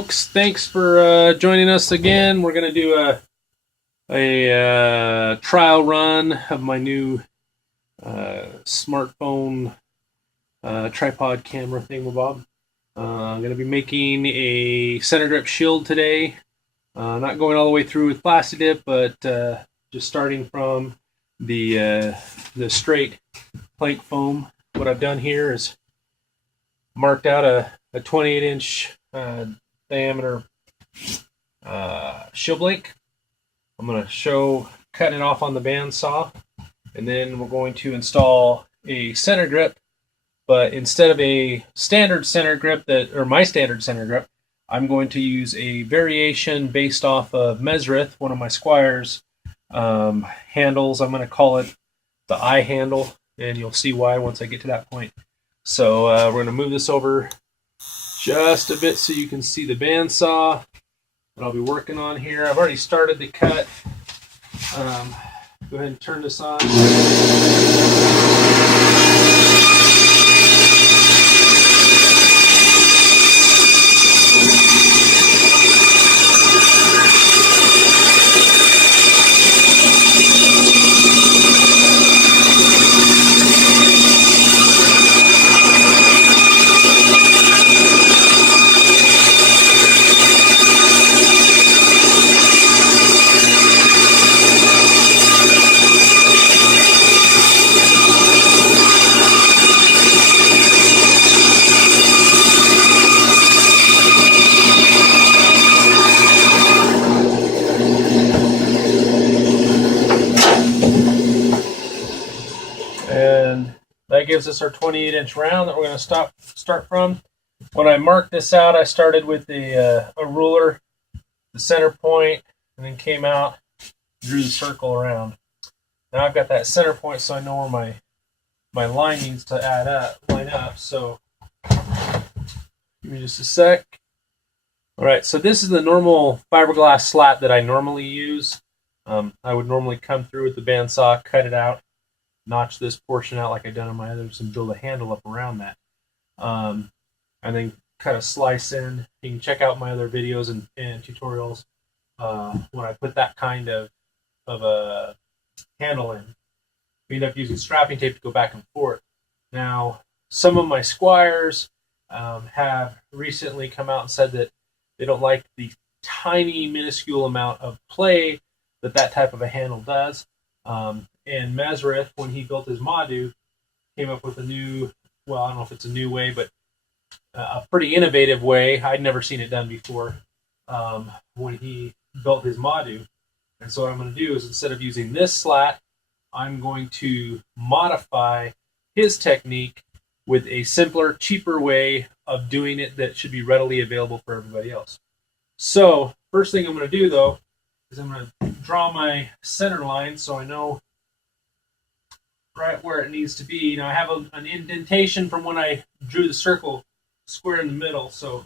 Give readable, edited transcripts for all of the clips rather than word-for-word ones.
Folks, thanks for joining us again. We're going to do a trial run of my new smartphone tripod camera thingamabob. I'm going to be making a center grip shield today. Not going all the way through with plastic dip, but just starting from the straight plank foam. What I've done here is marked out a 28-inch diameter shield blank. I'm going to show cutting it off on the bandsaw, and then we're going to install a center grip. But instead of a standard center grip my standard center grip, I'm going to use a variation based off of Mesreth, one of my Squire's handles. I'm going to call it the I handle, and you'll see why once I get to that point. So we're going to move this over just a bit so you can see the bandsaw that I'll be working on here. I've already started the cut. Go ahead and turn this on. And that gives us our 28-inch round that we're going to start from. When I marked this out, I started with a ruler, the center point, and then came out, drew the circle around. Now I've got that center point, so I know where my line needs to line up. So give me just a sec. All right, so this is the normal fiberglass slat that I normally use. I would normally come through with the bandsaw, cut it out, notch this portion out like I've done on my others, and build a handle up around that. And then cut a slice in. You can check out my other videos and tutorials when I put that kind of a handle in. We end up using strapping tape to go back and forth. Now, some of my Squires have recently come out and said that they don't like the tiny, minuscule amount of play that type of a handle does. And Mesreth, when he built his madu, came up with a new, well, I don't know if it's a new way, but a pretty innovative way. I'd never seen it done before when he built his madu. And so what I'm going to do is, instead of using this slat, I'm going to modify his technique with a simpler, cheaper way of doing it that should be readily available for everybody else. So first thing I'm going to do, though, is I'm going to draw my center line so I know right where it needs to be. Now I have an indentation from when I drew the circle square in the middle, so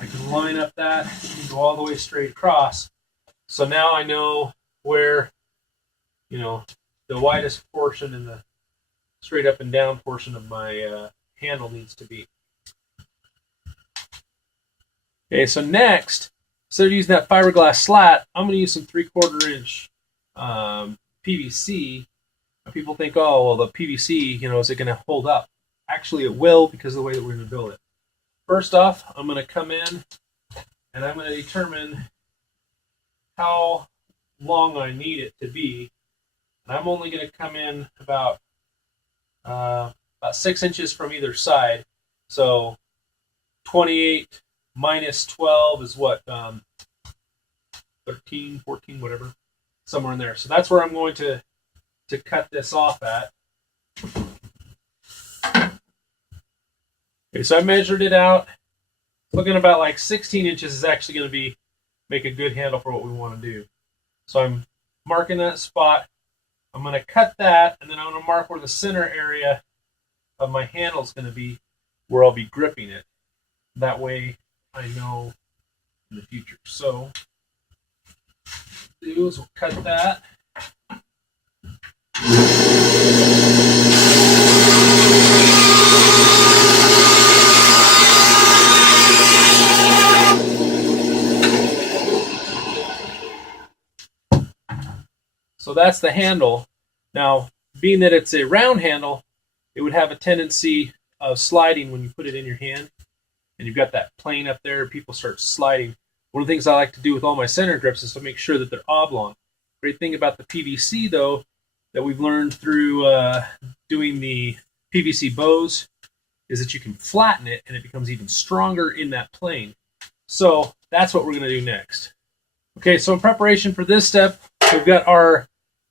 I can line up that and go all the way straight across. So now I know where, the widest portion and the straight up and down portion of my handle needs to be. Okay, so next, instead of using that fiberglass slat, I'm going to use some 3/4 inch PVC. People think, oh, well, the PVC, is it going to hold up? Actually, it will, because of the way that we're going to build it. First off, I'm going to come in and I'm going to determine how long I need it to be. And I'm only going to come in about 6 inches from either side. So 28 minus 12 is what? 13, 14, whatever. Somewhere in there. So that's where I'm going to cut this off at. Okay, so I measured it out. Looking about like 16 inches is actually going to make a good handle for what we want to do. So I'm marking that spot. I'm going to cut that, and then I'm going to mark where the center area of my handle is going to be, where I'll be gripping it. That way I know in the future. So what we'll do is we'll cut that. So that's the handle. Now, being that it's a round handle, it would have a tendency of sliding when you put it in your hand. And you've got that plane up there, people start sliding. One of the things I like to do with all my center grips is to make sure that they're oblong. Great thing about the PVC, though, that we've learned through doing the PVC bows is that you can flatten it and it becomes even stronger in that plane. So that's what we're going to do next. Okay, so in preparation for this step, we've got our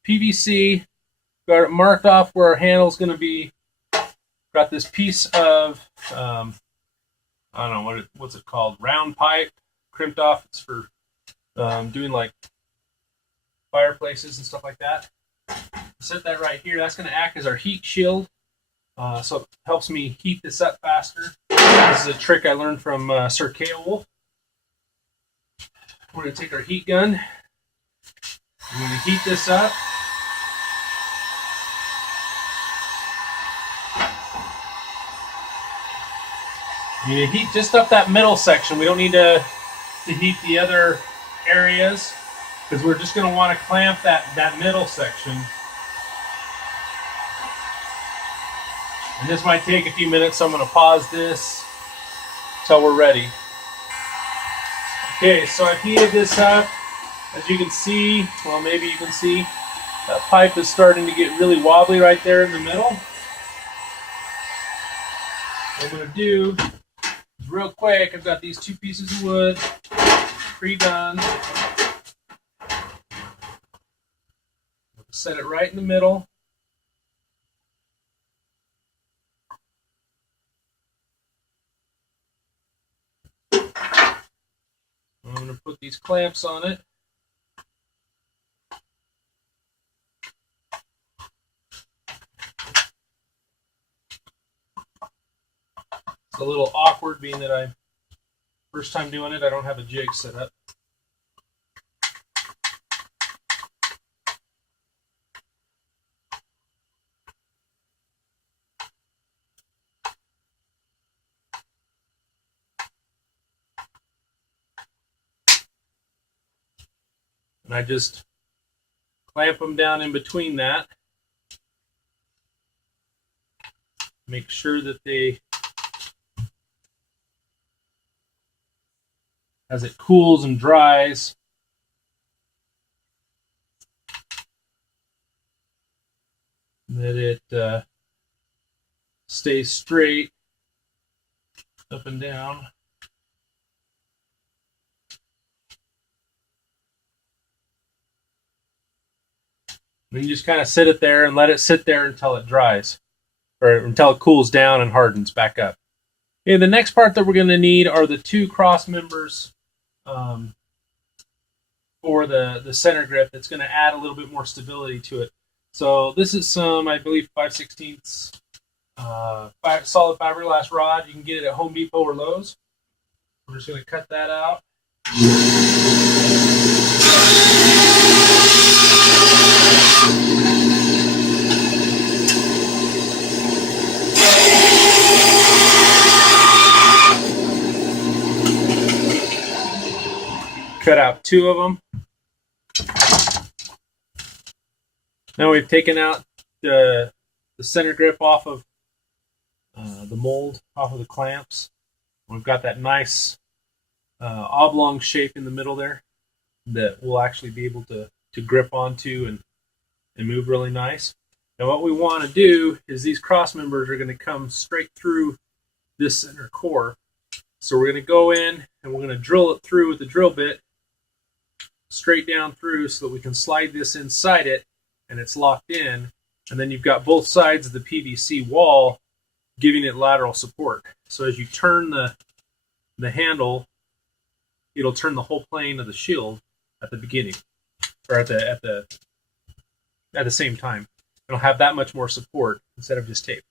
PVC, got it marked off where our handle is going to be. Got this piece of, I don't know, what's it called, round pipe, crimped off. It's for doing like fireplaces and stuff like that. Set that right here. That's going to act as our heat shield. So it helps me heat this up faster. This is a trick I learned from Sir Wolf. We're going to take our heat gun. I'm going to heat this up. You need to heat just up that middle section. We don't need to heat the other areas because we're just going to want to clamp that middle section. And this might take a few minutes, so I'm going to pause this until we're ready. Okay, so I've heated this up. As you can see, well, maybe you can see, that pipe is starting to get really wobbly right there in the middle. What I'm going to do is real quick, I've got these two pieces of wood pre-done. Set it right in the middle. I'm going to put these clamps on it. It's a little awkward being that first time doing it, I don't have a jig set up. And I just clamp them down in between that. Make sure that as it cools and dries, that it stays straight up and down. And you just kind of sit it there and let it sit there until it dries, or until it cools down and hardens back up. Okay, the next part that we're going to need are the two cross members for the center grip. That's going to add a little bit more stability to it. So this is some, I believe, 5/16 solid fiberglass rod. You can get it at Home Depot or Lowe's. I'm just going to cut that out. Cut out two of them. Now we've taken out the center grip off of the mold, off of the clamps. We've got that nice oblong shape in the middle there that we'll actually be able to grip onto and move really nice. Now what we want to do is these cross members are going to come straight through this center core. So we're going to go in and we're going to drill it through with the drill bit straight down through so that we can slide this inside it and it's locked in. And then you've got both sides of the PVC wall giving it lateral support. So as you turn the handle, it'll turn the whole plane of the shield at the beginning, or at the same time. It'll have that much more support instead of just tape.